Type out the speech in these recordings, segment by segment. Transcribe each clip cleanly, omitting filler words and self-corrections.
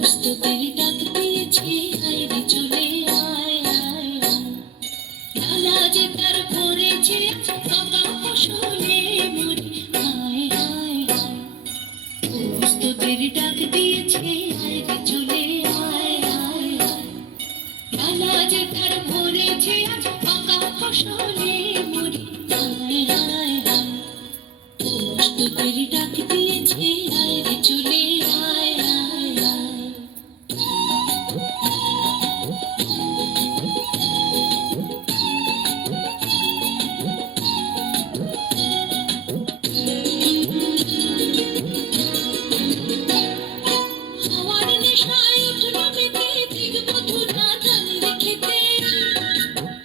প্রস্তুতির ডাক দিয়েছে, আয় চলে আয় আয় আয়। ডালা যে তার ভরেছে পাকা ফসলে মরি, হায় হায় হায়। প্রস্তুতির ডাক দিয়েছে, আয় চলে আয় আয় আয়। ডালা যে তার ভরেছে পাকা ফসলে মরি, হায় হায় হায়। প্রস্তুতির ডাক দিয়েছে, আয় চলে আয় আয় আয়। হাওয়ার নেশায় উঠলো মেতে, দেখব ধুনা ধানের খেতে।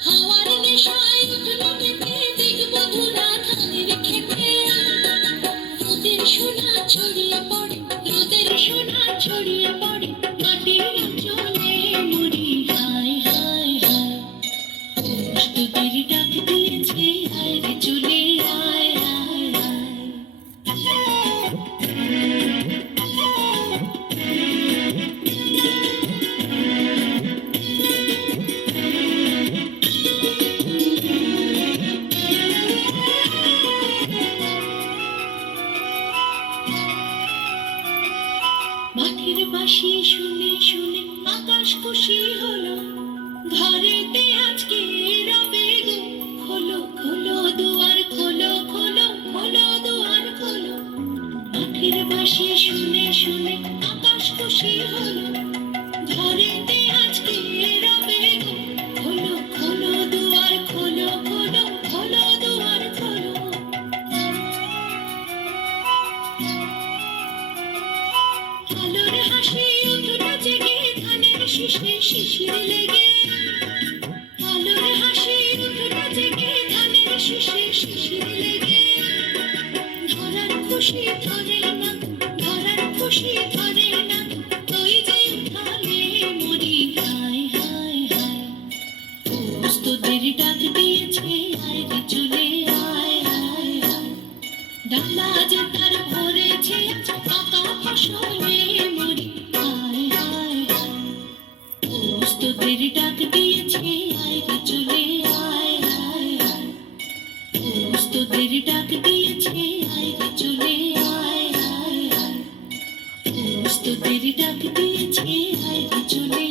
হাওয়ার নেশায় উঠলো মেতে, দেখব ধুনা ধানের খেতে। রোদের সোনা ছড়িয়ে পড়ে, রোদের সোনা ছড়িয়ে পড়ে, মাটির আঁচলে মরি, হায় হায় হায়। প্রস্তুতির ডাক দিয়েছে, আয় রে চলে আয় আয় আয়। মাঠের বাঁশি শুনে শুনে আকাশ খুশি হলো, ঘরেতে আজকে রবে গো। খোলো খোলো দুয়ার খোলো, খোলো খোলো দুয়ার খোলো। মাঠের বাঁশি শুনে শুনে আকাশ খুশি হলো, ঘরেতে আজকে রবে গো। খোলো খোলো দুয়ার খোলো, খোলো খোলো দুয়ার খোলো। আলোর হাসি উঠলো জেগে, ধানের শীষে শিশির লেগে। আলোর হাসি উঠলো জেগে, ধানের শীষে শিশির লেগে। ধরার খুশি ধরে না, ধরার খুশি ধরে না, ওই যে উঠালে মরি, হায় হায় হায়। প্রস্তুতির ডাক দিয়েছে, আয় রে চলে আয় আয় আয়। ডালা যে তার ভরেছে পাকা ফসলে মরি, হায় হায় হায়। প্রস্তুতির ডাক দিয়েছে, আয় রে চলে আয় আয় আয়। প্রস্তুতির ডাক দিয়েছে, আয় রে চলে আয় আয় আয়। প্রস্তুতির ডাক দিয়েছে, আয় রে চলে